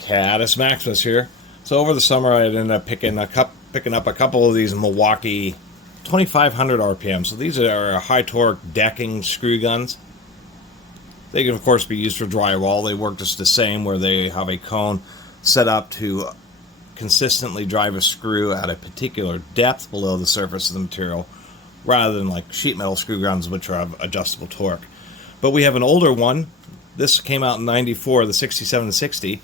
Catus Maximus here. So over the summer, I ended up picking up a couple of these Milwaukee 2500 RPM. So these are high torque decking screw guns. They can of course be used for drywall. They work just the same, where they have a cone set up to consistently drive a screw at a particular depth below the surface of the material, rather than like sheet metal screw guns, which have adjustable torque. But we have an older one. This came out in '94, the 6760.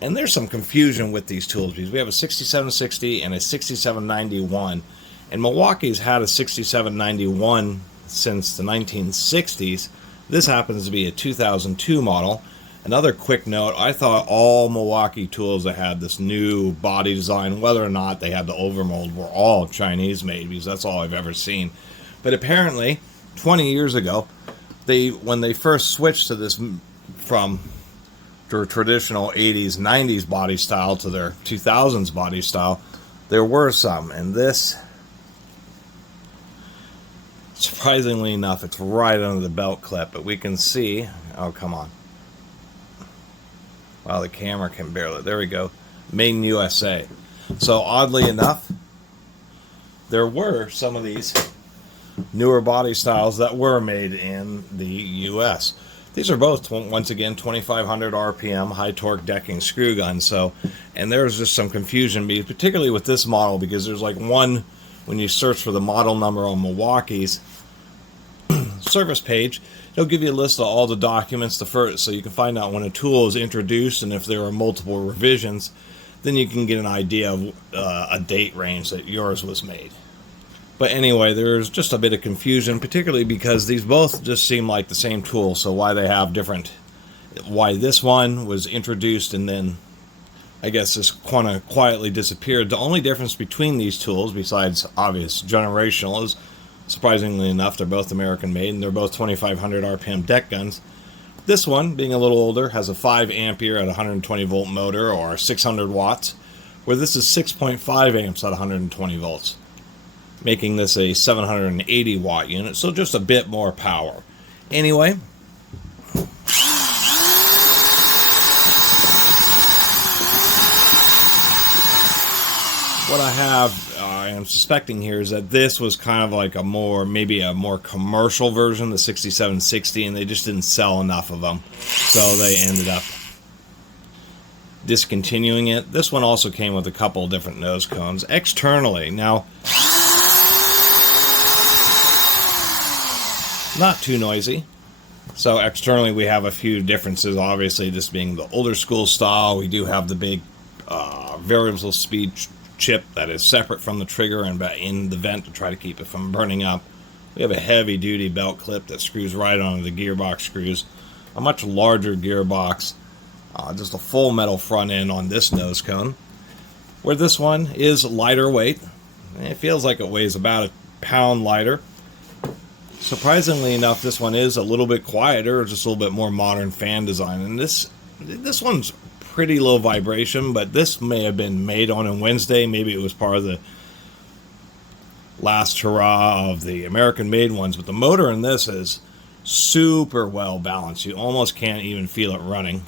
And there's some confusion with these tools, because we have a 6760 and a 6791. And Milwaukee's had a 6791 since the 1960s. This happens to be a 2002 model. Another quick note, I thought all Milwaukee tools that had this new body design, whether or not they had the overmold, were all Chinese made, because that's all I've ever seen. But apparently, 20 years ago, when they first switched to this from their traditional 80s, 90s body style to their 2000s body style, there were some. And this, surprisingly enough, it's right under the belt clip, but we can see, oh, come on. Wow, the camera can barely, there we go. Made in USA. So oddly enough, there were some of these newer body styles that were made in the US. These are both, once again, 2500 RPM high torque decking screw guns. So, and there's just some confusion, particularly with this model, because there's like one, when you search for the model number on Milwaukee's service page, it'll give you a list of all the documents so you can find out when a tool is introduced, and if there are multiple revisions, then you can get an idea of a date range that yours was made. But anyway, there's just a bit of confusion, particularly because these both just seem like the same tool. So why they have different, why this one was introduced and then I guess just kind of quietly disappeared. The only difference between these tools, besides obvious generational, is surprisingly enough, they're both American made and they're both 2500 RPM deck guns. This one, being a little older, has a 5 ampere at 120 volt motor, or 600 watts, where this is 6.5 amps at 120 volts. Making this a 780 watt unit, so just a bit more power. Anyway, what I am suspecting here is that this was kind of like maybe a more commercial version, the 6760, and they just didn't sell enough of them, so they ended up discontinuing it. This one also came with a couple different nose cones externally. Now, not too noisy. So externally we have a few differences, obviously this being the older school style. We do have the big variable speed chip that is separate from the trigger and in the vent to try to keep it from burning up. We have a heavy duty belt clip that screws right onto the gearbox screws. A much larger gearbox, just a full metal front end on this nose cone. Where this one is lighter weight. It feels like it weighs about a pound lighter. Surprisingly enough, this one is a little bit quieter, just a little bit more modern fan design. And this one's pretty low vibration, but this may have been made on a Wednesday. Maybe it was part of the last hurrah of the American-made ones. But the motor in this is super well balanced. You almost can't even feel it running.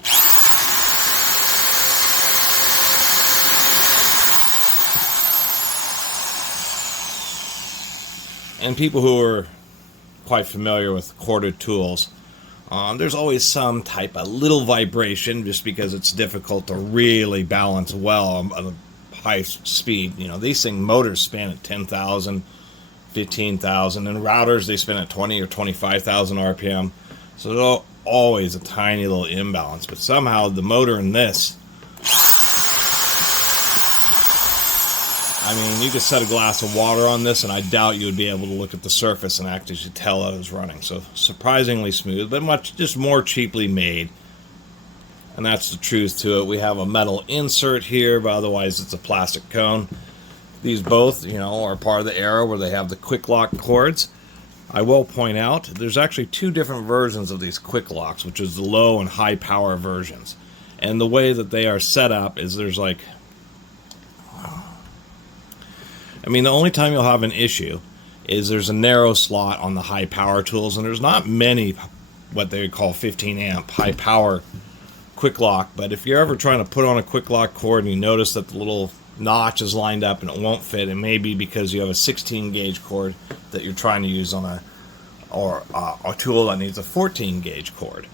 And people who are quite familiar with corded tools, there's always some type of little vibration, just because it's difficult to really balance well on a high speed. You know, these motors spin at 10,000, 15,000, and routers, they spin at 20 or 25,000 RPM. So there's always a tiny little imbalance, but somehow the motor in this, I mean, you could set a glass of water on this, and I doubt you would be able to look at the surface and actually tell that it was running. So surprisingly smooth, but just more cheaply made. And that's the truth to it. We have a metal insert here, but otherwise it's a plastic cone. These both, are part of the era where they have the quick lock cords. I will point out, there's actually two different versions of these quick locks, which is the low and high power versions. And the way that they are set up is there's like, the only time you'll have an issue is there's a narrow slot on the high power tools, and there's not many what they would call 15 amp high power quick lock. But if you're ever trying to put on a quick lock cord and you notice that the little notch is lined up and it won't fit, it may be because you have a 16 gauge cord that you're trying to use on a tool that needs a 14 gauge cord.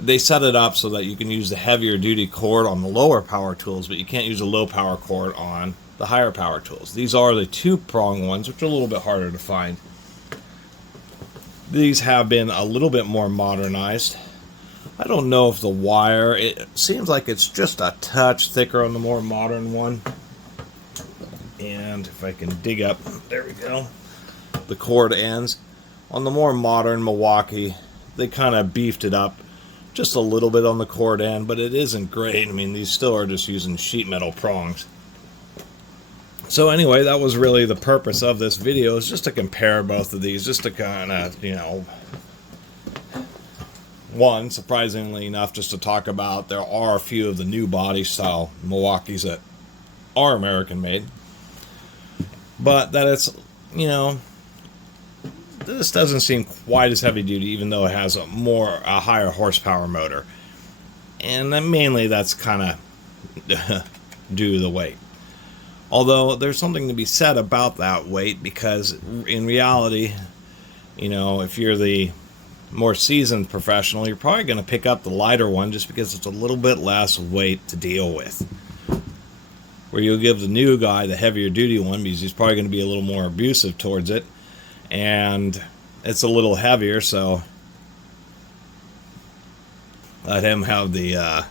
They set it up so that you can use the heavier duty cord on the lower power tools, but you can't use a low power cord on the higher power tools. These are the 2-prong ones, which are a little bit harder to find. These have been a little bit more modernized. I don't know if the wire, it seems like it's just a touch thicker on the more modern one. And if I can dig up, there we go, the cord ends. On the more modern Milwaukee, they kind of beefed it up just a little bit on the cord end, but it isn't great. I mean, these still are just using sheet metal prongs. So anyway, that was really the purpose of this video, is just to compare both of these, just to kind of, you know, one, surprisingly enough, just to talk about, there are a few of the new body style Milwaukees that are American made, but that it's, you know, this doesn't seem quite as heavy duty, even though it has a higher horsepower motor. And then mainly that's kind of due to the weight. Although there's something to be said about that weight, because in reality, you know, if you're the more seasoned professional, you're probably going to pick up the lighter one just because it's a little bit less weight to deal with. Where you'll give the new guy the heavier duty one because he's probably going to be a little more abusive towards it. And it's a little heavier, so let him have the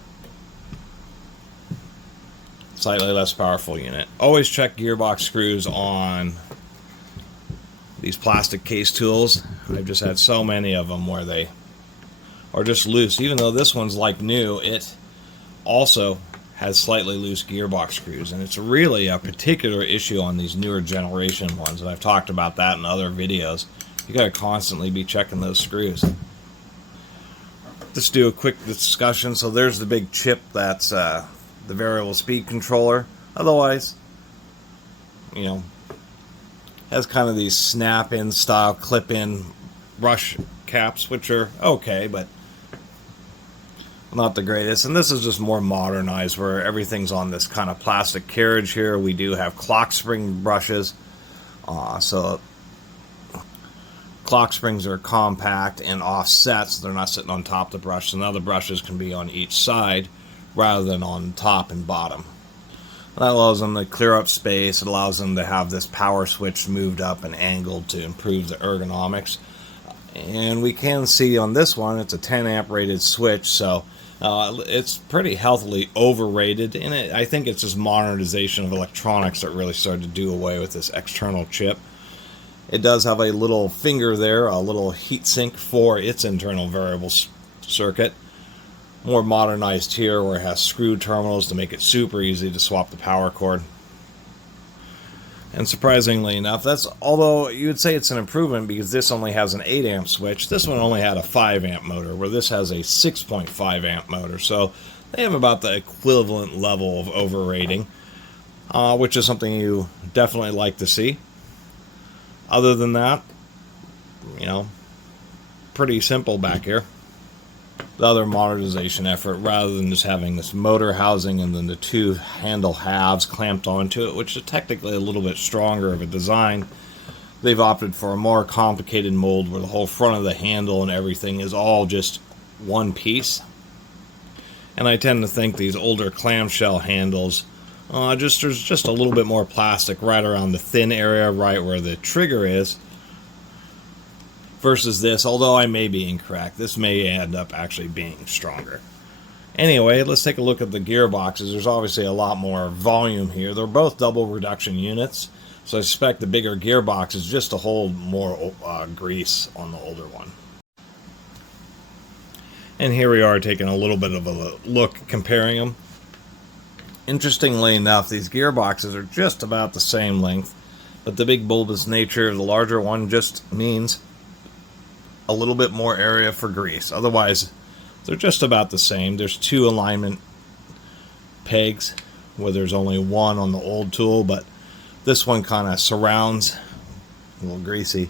slightly less powerful unit. Always check gearbox screws on these plastic case tools. I've just had so many of them where they are just loose. Even though this one's like new, it also has slightly loose gearbox screws, and it's really a particular issue on these newer generation ones, and I've talked about that in other videos. You got to constantly be checking those screws. Let's do a quick discussion. So there's the big chip that's the variable speed controller. Otherwise, you know, has kind of these snap-in style clip-in brush caps, which are okay, but not the greatest. And this is just more modernized, where everything's on this kind of plastic carriage here. We do have clock spring brushes, so clock springs are compact and offset, so they're not sitting on top of the brush, so now the brushes can be on each side rather than on top and bottom. That allows them to clear up space. It allows them to have this power switch moved up and angled to improve the ergonomics. And we can see on this one, it's a 10 amp rated switch, so it's pretty healthily overrated, and I think it's just modernization of electronics that really started to do away with this external chip. It does have a little finger there, a little heat sink for its internal variable circuit. More modernized here, where it has screw terminals to make it super easy to swap the power cord. And surprisingly enough, although you would say it's an improvement because this only has an 8 amp switch, this one only had a 5 amp motor, where this has a 6.5 amp motor. So they have about the equivalent level of overrating, which is something you definitely like to see. Other than that, you know, pretty simple back here. The other modernization effort, rather than just having this motor housing and then the two handle halves clamped onto it, which is technically a little bit stronger of a design, they've opted for a more complicated mold where the whole front of the handle and everything is all just one piece. And I tend to think these older clamshell handles, there's just a little bit more plastic right around the thin area, right where the trigger is, versus this. Although I may be incorrect, this may end up actually being stronger. Anyway, let's take a look at the gearboxes. There's obviously a lot more volume here. They're both double reduction units, so I suspect the bigger gearbox is just to hold more grease on the older one. And here we are taking a little bit of a look, comparing them. Interestingly enough, these gearboxes are just about the same length, but the big bulbous nature of the larger one just means a little bit more area for grease. Otherwise, they're just about the same. There's two alignment pegs, where there's only one on the old tool, but this one kind of surrounds, a little greasy,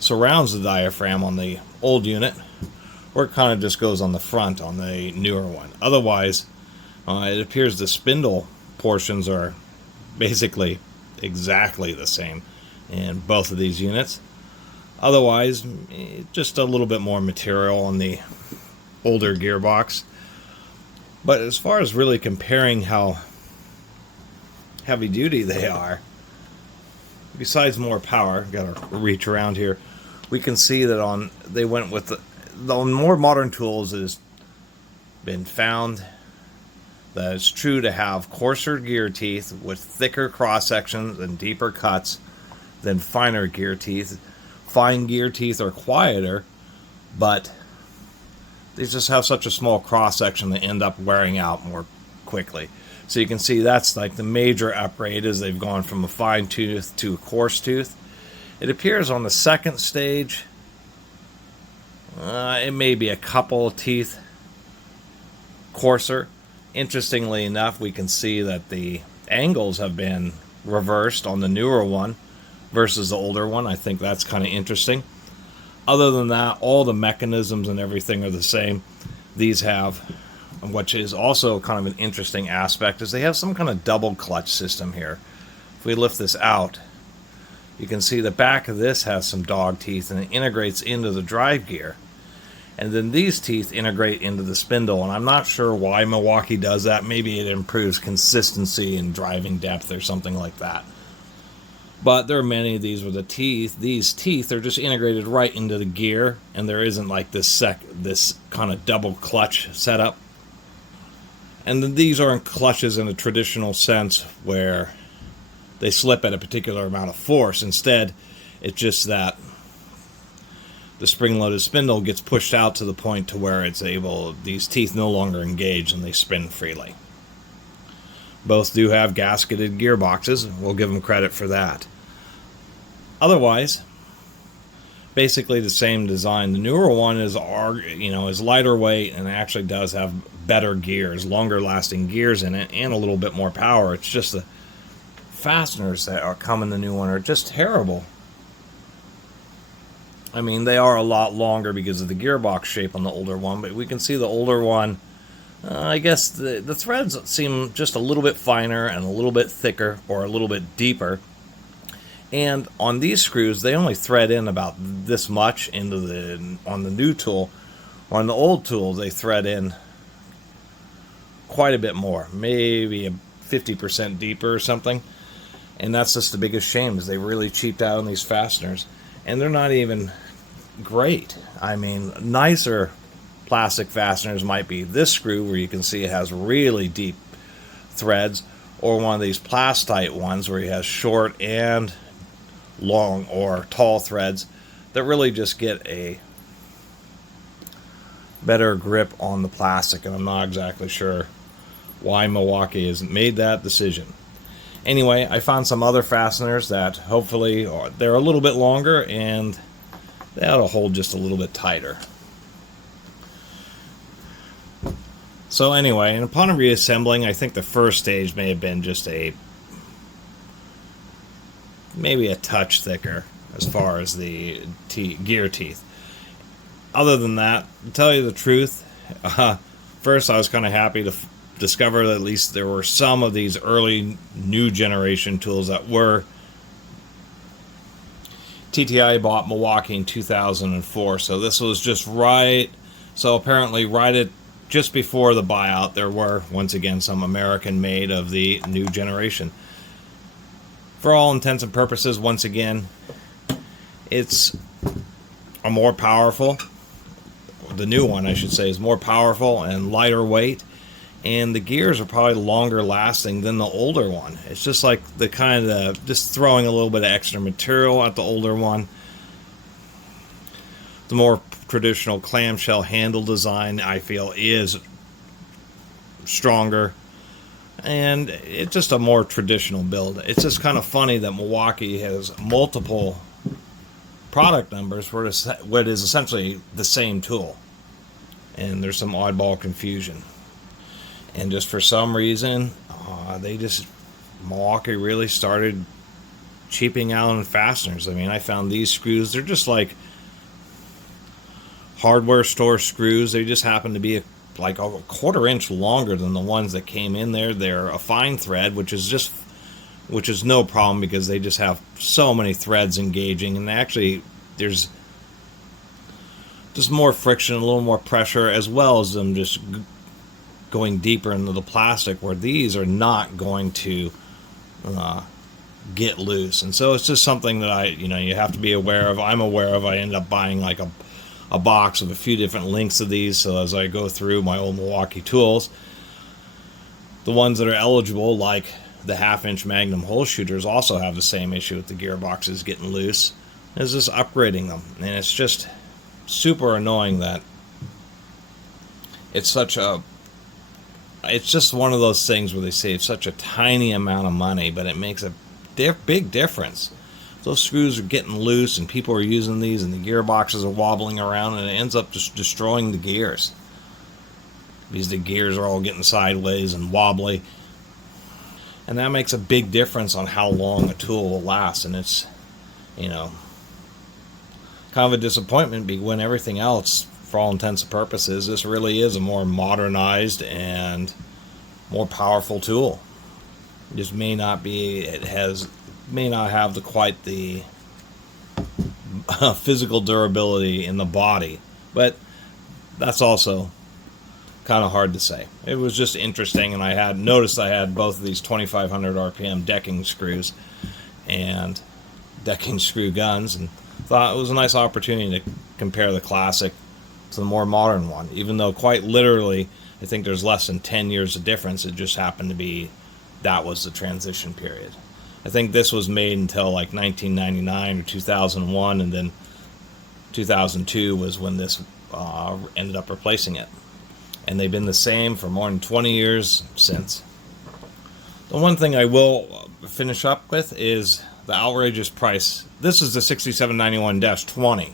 surrounds the diaphragm on the old unit, or it kind of just goes on the front on the newer one. Otherwise, it appears the spindle portions are basically exactly the same in both of these units. Otherwise, just a little bit more material on the older gearbox. But as far as really comparing how heavy duty they are, besides more power, gotta reach around here, we can see that they went with the more modern tools. It has been found that it's true to have coarser gear teeth with thicker cross sections and deeper cuts than finer gear teeth. Fine gear teeth are quieter, but they just have such a small cross section they end up wearing out more quickly. So you can see that's like the major upgrade, is they've gone from a fine tooth to a coarse tooth. It appears on the second stage, it may be a couple of teeth coarser. Interestingly enough, we can see that the angles have been reversed on the newer one versus the older one. I think that's kind of interesting. Other than that, all the mechanisms and everything are the same. These have, which is also kind of an interesting aspect, is they have some kind of double clutch system here. If we lift this out, you can see the back of this has some dog teeth and it integrates into the drive gear. And then these teeth integrate into the spindle, and I'm not sure why Milwaukee does that. Maybe it improves consistency and driving depth or something like that. But there are many of these where these teeth are just integrated right into the gear, and there isn't like this kind of double clutch setup. And then these aren't clutches in a traditional sense where they slip at a particular amount of force. Instead, it's just that the spring-loaded spindle gets pushed out to the point to where these teeth no longer engage and they spin freely. Both do have gasketed gearboxes. We'll give them credit for that. Otherwise, basically the same design. The newer one is lighter weight and actually does have better gears, longer lasting gears in it, and a little bit more power. It's just the fasteners that come in the new one are just terrible. I mean, they are a lot longer because of the gearbox shape on the older one, but we can see the older one, I guess the threads seem just a little bit finer and a little bit thicker or a little bit deeper. And on these screws, they only thread in about this much on the new tool. On the old tool, they thread in quite a bit more, maybe 50% deeper or something. And that's just the biggest shame, is they really cheaped out on these fasteners. And they're not even great. I mean, nicer plastic fasteners might be this screw, where you can see it has really deep threads, or one of these plastite ones where it has short and long or tall threads that really just get a better grip on the plastic. And I'm not exactly sure why Milwaukee has made that decision. Anyway, I found some other fasteners that hopefully they're a little bit longer and they ought to hold just a little bit tighter. So anyway, and upon reassembling, I think the first stage may have been just maybe a touch thicker as far as the gear teeth. Other than that, to tell you the truth, first I was kind of happy to discover that at least there were some of these early new generation tools that were. TTI bought Milwaukee in 2004, so this was just right. So apparently just before the buyout, there were once again some American made of the new generation. For all intents and purposes, once again, it's a more powerful, the new one I should say, is more powerful and lighter weight. And the gears are probably longer lasting than the older one. It's just like the kind of just throwing a little bit of extra material at the older one. The more traditional clamshell handle design, I feel, is stronger. And it's just a more traditional build. It's just kind of funny that Milwaukee has multiple product numbers for what is essentially the same tool. And there's some oddball confusion. And just for some reason, Milwaukee really started cheaping out on fasteners. I mean, I found these screws, they're just like hardware store screws. They just happen to be like a quarter inch longer than the ones that came in there. They're a fine thread, which is no problem because they just have so many threads engaging, and actually there's just more friction, a little more pressure, as well as them just going deeper into the plastic, where these are not going to get loose. And so it's just something that you have to be aware of. I'm aware of. I end up buying like a box of a few different lengths of these, so as I go through my old Milwaukee tools, the ones that are eligible, like the 1/2-inch Magnum hole shooters, also have the same issue with the gearboxes getting loose. It's just upgrading them, and it's just super annoying that it's just one of those things where they say it's such a tiny amount of money, but it makes a big difference. Those screws are getting loose, and people are using these, and the gearboxes are wobbling around, and it ends up just destroying the gears, because the gears are all getting sideways and wobbly, and that makes a big difference on how long a tool will last. And it's kind of a disappointment, when everything else, for all intents and purposes, this really is a more modernized and more powerful tool. It just may not have quite the physical durability in the body, but that's also kind of hard to say. It was just interesting, and I had noticed I had both of these 2500 RPM decking screws and decking screw guns, and thought it was a nice opportunity to compare the classic to the more modern one, even though quite literally I think there's less than 10 years of difference. It just happened to be that was the transition period. I think this was made until like 1999 or 2001, and then 2002 was when this ended up replacing it. And they've been the same for more than 20 years since. The one thing I will finish up with is the outrageous price. This is the 6791-20,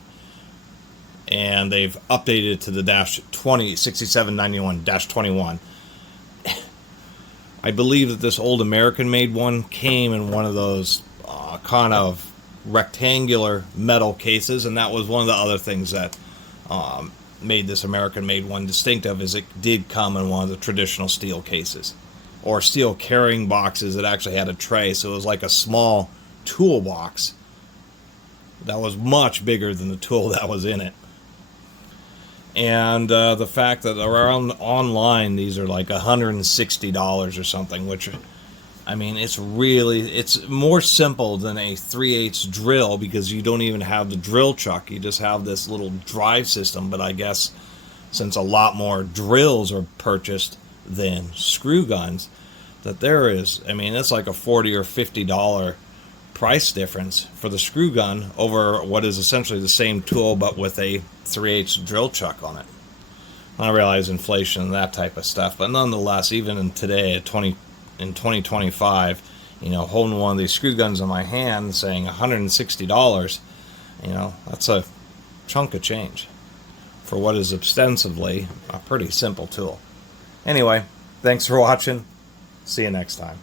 and they've updated it to the -20 6791-21. I believe that this old American-made one came in one of those kind of rectangular metal cases, and that was one of the other things that made this American-made one distinctive, is it did come in one of the traditional steel cases, or steel carrying boxes that actually had a tray, so it was like a small toolbox that was much bigger than the tool that was in it. And the fact that around online these are like $160 or something, which, I mean, it's more simple than a 3/8 drill, because you don't even have the drill chuck, you just have this little drive system. But I guess since a lot more drills are purchased than screw guns, that there is, I mean, it's like a $40 or $50 price difference for the screw gun over what is essentially the same tool but with a 3/8 drill chuck on it. I realize inflation and that type of stuff, but nonetheless, even in today in 2025, holding one of these screw guns in my hand saying $160, that's a chunk of change for what is ostensibly a pretty simple tool. Anyway, thanks for watching. See you next time.